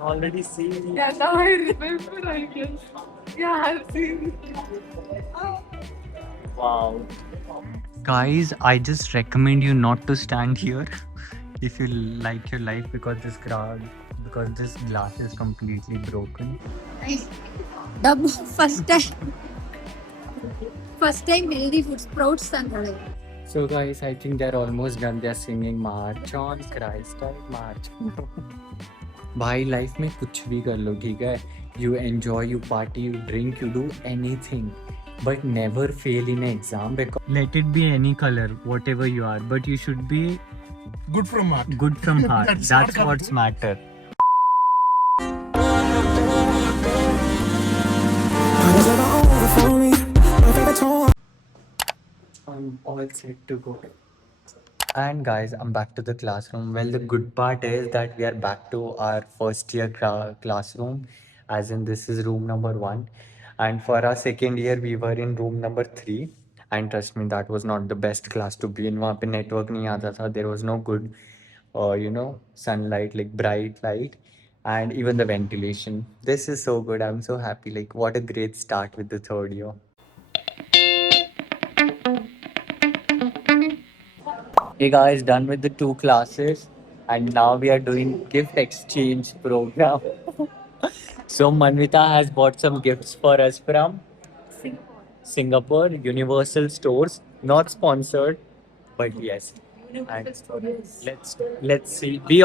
Already seen. Yeah, now I remember, I guess. Yeah, I've seen it. Wow. Guys, I just recommend you not to stand here if you like your life because this glass is completely broken. Double first time healthy food sprouts and So guys, I think they're almost done. They're singing March on Christ type March. भाई life में कुछ भी कर लो ठीक है you enjoy, you party, you drink, you do anything, but never fail in an exam. Because let it be any color, whatever you are, but you should be Good from heart. good from heart. That's heart what's matter. I'm all set to go. And guys, I'm back to the classroom. Well, the good part is that we are back to our first year classroom, as in this is room number 1. And for our second year, we were in room number 3. And trust me, that was not the best class to be in. वहाँ पे network नहीं आता था. There was no good, sunlight, like bright light, and even the ventilation. This is so good. I'm so happy. Like, what a great start with the third year. Hey guys, done with the 2 classes, and now we are doing gift exchange program. So Manvita has bought some gifts for us from Singapore Universal Stores, not sponsored, but yes. And let's see. We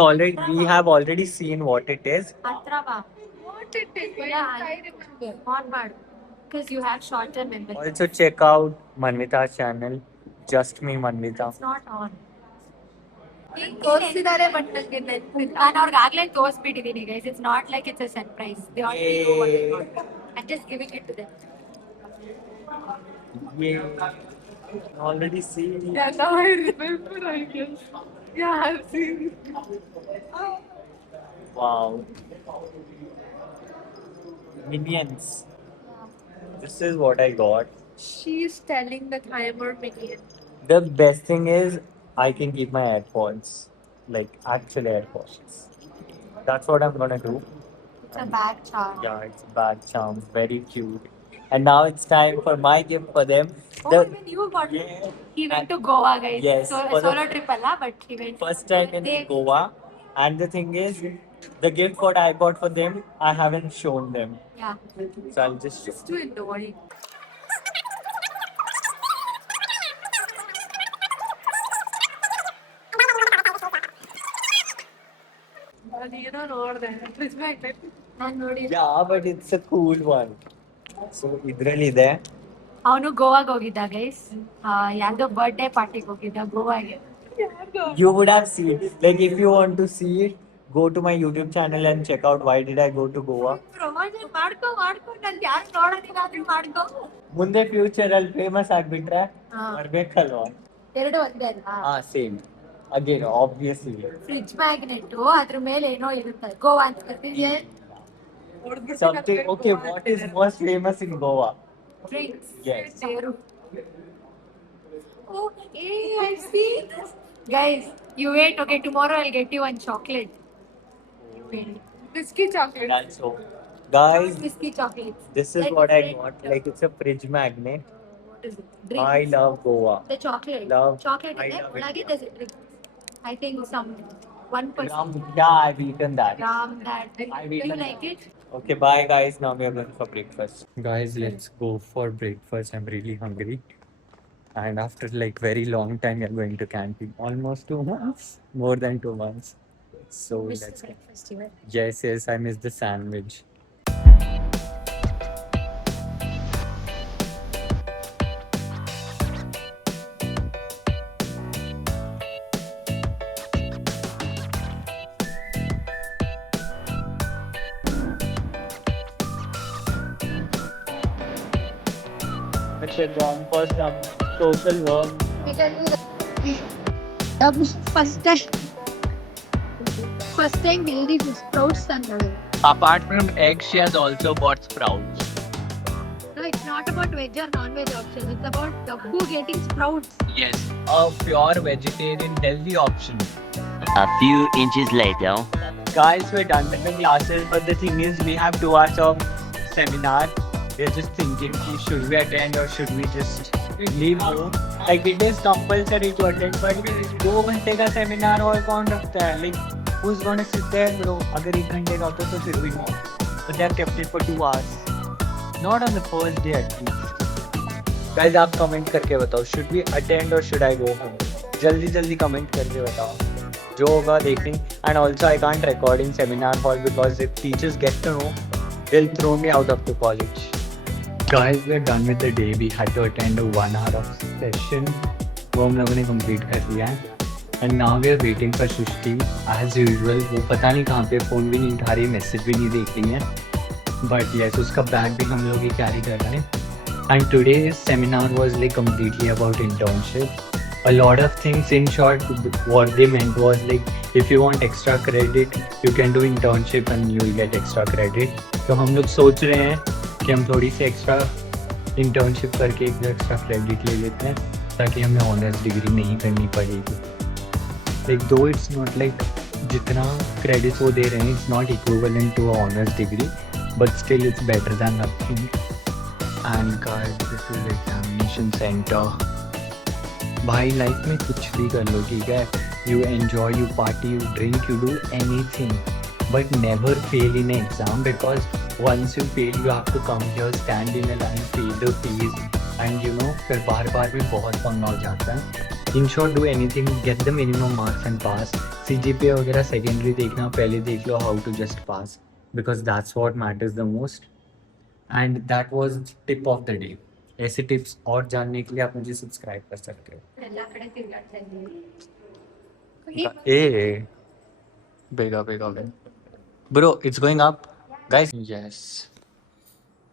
have already seen what it is. Atrava. What it is? Yeah, I remember. Not bad. Because you have short-term memory. Also check out Manvita's channel, Just Me Manvita. It's not on. ತೋರಿಸಿದ್ದಾರೆ but ನನಗೆ ನೆನಪಿಲ್ಲ ನಾನು ಅವ್ರಿಗೆ ಆಗ್ಲೇ ತೋರಿಸ್ಬಿಟ್ಟಿದ್ದೀನಿ guys it's not like it's a surprise they already know what I got I just giving it to them Already seen. Yeah, now I remember, I guess. Yeah, I've seen it. Wow. Minions. This is what I got. She's telling that I am her minion. The best thing is I can keep my AirPods, like actual AirPods. That's what I'm gonna do. It's a bad charm. Yeah, it's a bag charm, very cute. And now it's time for my gift for them. Oh, even you got it. Yeah. He went to Goa, guys. Yes, So, for the solo trip, alla, but he went. first time in They- Goa. And the thing is, the gift what I bought for them, I haven't shown them. Yeah. So I'll just show. Just do it, don't worry. ಅದೇನೋ ನೋಡ್ದೆ fridge magnet ನಾನು ನೋಡಿ Yeah, but it's a cool one. So ಇದ್ರಲ್ಲಿದೆ. ಅವನು ಗೋವಾಗೆ ಹೋಗಿದ್ದ guys ಯಾರ್ದೋ birthday ಪಾರ್ಟಿಗೆ ಹೋಗಿದ್ದ ಗೋವಾಗೆ You would have seen. Like if you want to see it, go to my YouTube channel and check out why did I go to Goa. Promotion ಮಾಡ್ಕೊ ನಾನು ಯಾರು ನೋಡೋದಿಲ್ಲ ಆದ್ರೂ ಮಾಡ್ಕೊ ಮುಂದೆ ಫ್ಯೂಚರ್ ಅಲ್ಲಿ ಫೇಮಸ್ ಆಗ್ಬಿಟ್ರೆ ಬರ್ಬೇಕಲ್ವಾ? ಎರಡು ಒಂದೇ ಅಲ್ವಾ ಹಾ same again obviously. Fridge magnet ಅದ್ರ ಮೇಲೆ ಏನೋ ಇರುತ್ತೆ ಗೋವಾ ಅಂತ ಬರ್ತಿದ್ಯೆ Something okay, what is most famous in Goa? Drinks Yes. Oh, hey, I see this. Guys, you wait. Okay, tomorrow I'll get you one chocolate. Whiskey chocolate. That's so. Guys, Whiskey chocolates. this is Like what I it's got. Like it's a fridge magnet. What is it? Drinks. I love Goa. The chocolate. Love- Chocolate I is love there. it. Like there's a drink. I think some 1%. Yeah, I've eaten that. Ram that. I've Do you eaten like it? Okay, bye guys. Now we are going for breakfast. Guys, let's go for breakfast. I'm really hungry. And after like very long time, we are going to camping. Almost 2 months, more than 2 months. So Miss the let's. breakfast, you will. Yes, I miss the sandwich. Mr. John, first social work. We can do that. First time healthy food sprouts and Apart from eggs, she has also bought sprouts. No, it's not about veg or non-veg options. It's about who getting sprouts. Yes, a pure vegetarian healthy option. A few inches later. Guys, we're done with the classes, but the thing is, we have 2 hours of seminar. We're just thinking, should we attend or should we just leave home? Like it is compulsory to attend, but 2 घंटे का seminar और कौन रखता है? Like who's gonna sit there, bro? अगर 1 घंटे का होता तो फिर भी नहीं. But they have kept it for 2 hours. Not on the first day at least. Guys, आप comment करके बताओ, should we attend or should I go home? जल्दी comment करके बताओ. जो होगा देखें. And also I can't record in seminar hall because if teachers get to know, they'll throw me out of the college. Guys, we're done with the day. We had to attend a 1 hour of session. वो हम लोगों ने complete कर लिया है. And now we are waiting for Shrishti as usual. वो पता नहीं कहाँ पे, phone भी नहीं उठा रही, message भी नहीं देख रही है. But yes, उसका bag भी हम लोग ही carry कर रहे हैं. And today's seminar was like completely about internship. A lot of things. In short, what they meant was like, if you want extra credit, you can do internship and you will get extra credit. तो हम लोग सोच रहे हैं कि हम थोड़ी सी extra internship करके एक extra credit ले लेते हैं ताकि हमें honors degree नहीं करनी पड़ेगी. Like though it's not like जितना credits वो दे रहे हैं, it's not equivalent to a honors degree, but still it's better than nothing. And guys, this is examination center. भाई लाइफ में कुछ भी कर लो, ठीक है? You enjoy, you party, you drink, you do anything, but never fail in an exam because once you fail, you have to come here, stand in a line, pay the fees, and you know फिर बार भी बहुत पंगा हो जाता है. In short, do anything, get the minimum marks and pass. CGPA वगैरह secondary देखना, पहले देख लो how to just pass because that's what matters the most. And that was tip of the day. ऐसे टिप्स और जानने के लिए आप मुझे सब्सक्राइब कर सकते हो. ಎಲ್ಲ ಕಡೆ ತಿರ್ಗಾಡ್ತಾ ಇದ್ದೀವಿ. ए बेगा bro, it's going up guys. Yes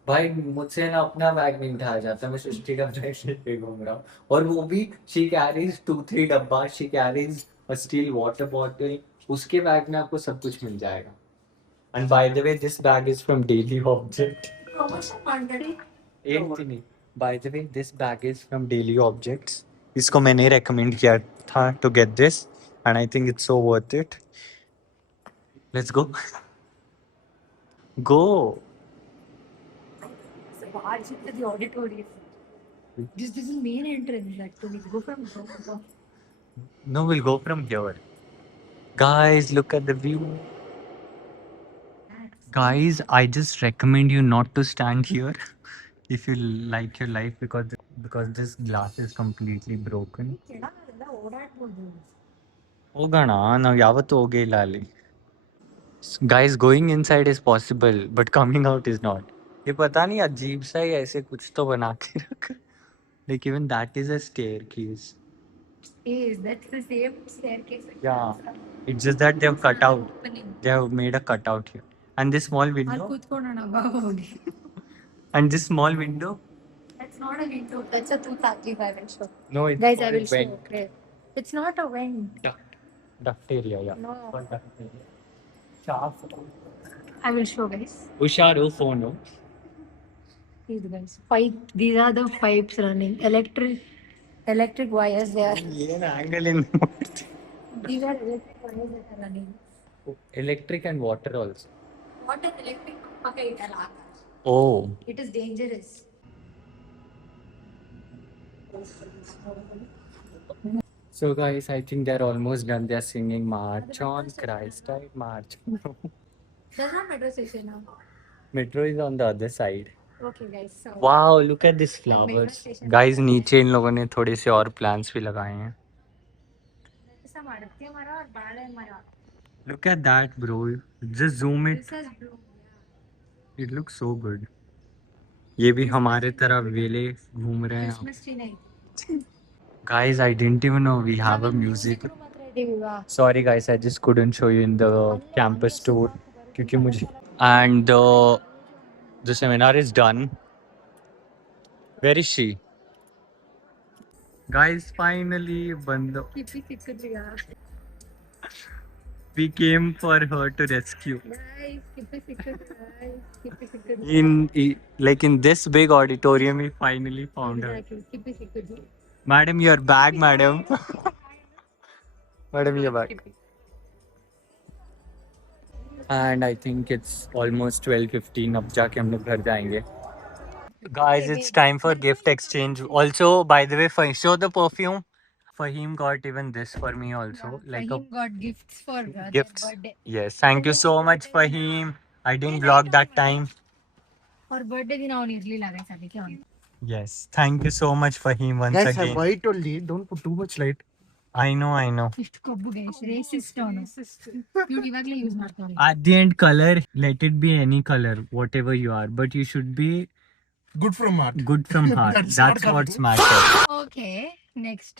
भाई, मुझसे ना अपना बैग नहीं उठाया जाता, मैं सृष्टि का बैग लेके घूम रहा हूँ. और वो भी she carries 2-3 dabba, she carries a steel water bottle. उसके बैग में आपको सब कुछ मिल जाएगा. And by the way, this bag is from Daily Object. Promotion ಮಾಡ್ಬೇಡಿ. नहीं, by the way this bag is from Daily Objects. इसको मैंने रेकमेंड किया था to get this and I think it's so worth it. Let's go. Watch into the auditorium. This is main entrance. Actually, go from here. No, we'll go from here. Guys, look at the view. Guys, I just recommend you not to stand here if you like your life because this glass is completely broken. ಕೆಳಗೆಲ್ಲ ಓಡಾಡ್ಬೋದು. ಹೋಗೋಣ, ನಾವು ಯಾವತ್ತೂ ಹೋಗೇ ಇಲ್ಲ ಅಲ್ಲಿ. Guys, going inside is possible, but coming out is not. ये पता नहीं अजीब सा ही ऐसे कुछ तो बना के रखा. Like even that is a staircase. Yes, that's the same staircase. Yeah, it's just that they have cut out. Opening. They have made a cutout here. And this small ಅಲ್ಲಿ window. ಕೂತ್ಕೊಳ್ಳೋಣ ಬಾ ಹೋಗಿ. And this small window. That's not a window. That's a tooth I will show. No, it's Guys, I called will show. vent. Okay. It's not a vent. Duct area, yeah. No. Called duct area. Shaft. I will show, guys. Usharo phone. These guys. Pipe. These are the pipes running. Electric wires there. An angle in These are electric wires that are running. electric and water also. What an electric ಪಕ್ಕ ಇಟ್ಟಲ್ಲ. Oh. It is dangerous. So guys, I think they're almost done. They're singing March on Christ, right? March. There's no metro station now. Metro is on the other side. Okay, guys. So Wow, look at these flowers. Guys, नीचे इन लोगों ने थोड़े से और plants भी लगाए हैं. ऐसा अड़के मर और बाले मर. Look at that, bro. Just zoom it. This is blue. It looks so good. ये भी हमारे तरह वेले घूम रहे हैं. Christmas tree नहीं. Guys, I didn't even know we have a music. room ಹತ್ರ ಇದ್ದೀವಿ ಇವಾಗ. Sorry guys, I just couldn't show you in the campus tour क्योंकि मुझे. And the seminar is done. Where is she? Guys, finally, Bando. ಕಿಪ್ಪಿ ಸಿಕ್ಕಿದ್ರಿಯಾ? We came for her to rescue. Guys, ಕಿಪ್ಪಿ ಸಿಕ್ಕಿದ್ರು. Guys, ಕಿಪ್ಪಿ ಸಿಕ್ಕಿದ್ರು. Like in this big auditorium, we finally found her. Exactly, ಕಿಪ್ಪಿ ಸಿಕ್ಕಿದ್ರು. Madam, your bag, madam. Madam, your bag. and I think it's almost 12:15. अब जाके हम लोग घर जाएंगे. Guys, it's time for gift exchange. Also, by the way, show the perfume. Fahim got even this for me also, like a Fahim got gifts for gifts. their birthday. Yes, thank you so much, Fahim. I didn't vlog that time. For birthday दिन ಅವನು ಇರ್ಲಿಲ್ಲ guys ಅದಕ್ಕೆ ಅವನು. Yes, thank you so much, Fahim, once Guys, again. white only. Don't put too much light. I know, I know. ಇಷ್ಟು ಕೊಬ್ಬು guys, racist ಅವನು. ಇವ್ನು ಇವಾಗ್ಲೇ ಯೂಸ್ ಮಾಡ್ತಾನೆ. At the end, color, let it be any color, whatever you are, but you should be Good from heart. good from heart. That's That's not what's correct. matters. Okay, next.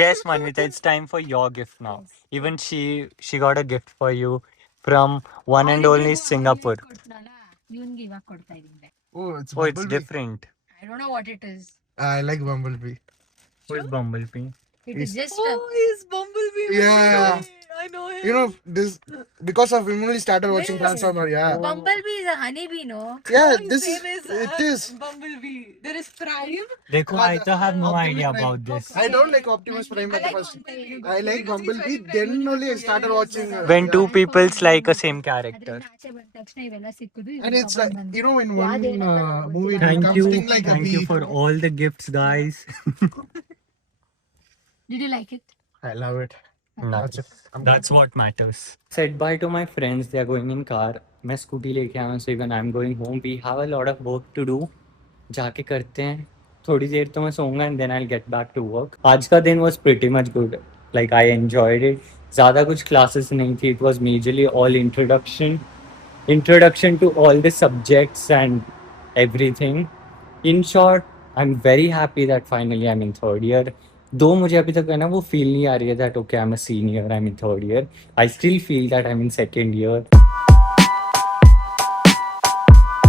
Yes, Manvita, it's time for your gift now. Even she got a gift for you from one and only Singapore. ಇವನ್ಗೆ ಇವಾಗ ಕೊಡ್ತಾ ಇದ್ದೀನಿ. Oh, it's Oh, it's Bumblebee. different. I don't know what it is. I like Bumblebee. Who is Bumblebee? It is just he's Bumblebee. Yeah. I know him. You know, this because of him only started watching Transformer. Yeah. Bumblebee is a honeybee, no? Yeah, His this name is, it is. Bumblebee. There is Prime. Dekho, I to have no Optimus idea Prime. about this. I don't like Optimus Prime at I like first. Bumblebee. I like Bumblebee. Then only I started watching. When two people's like a same character. ಅದರಿಂದ ಆಚೆ ಬಂದ ತಕ್ಷಣ ಇವೆಲ್ಲ ಸಿಕ್ಕುದು And it's like, you know, in one movie, it Thank becomes you. thing like a Thank you bee. for all the gifts, guys. Did you like it? I love it. That's it. That's what matters. Said bye to my friends. They are going in car. मैं scooty लेके आया हूँ, so even I'm going home. We have a lot of work to do. जाके करते हैं. थोड़ी देर तो मैं सोऊंगा and then I'll get back to work. आज का दिन was pretty much good. Like I enjoyed it. ज़्यादा कुछ classes नहीं थी. It was majorly all introduction to all the subjects and everything. In short, I'm very happy that finally I'm in third year. दो मुझे अभी तक है ना वो फील नहीं आ रही है that okay I'm a senior, I'm in third year. I still feel that I'm in second year.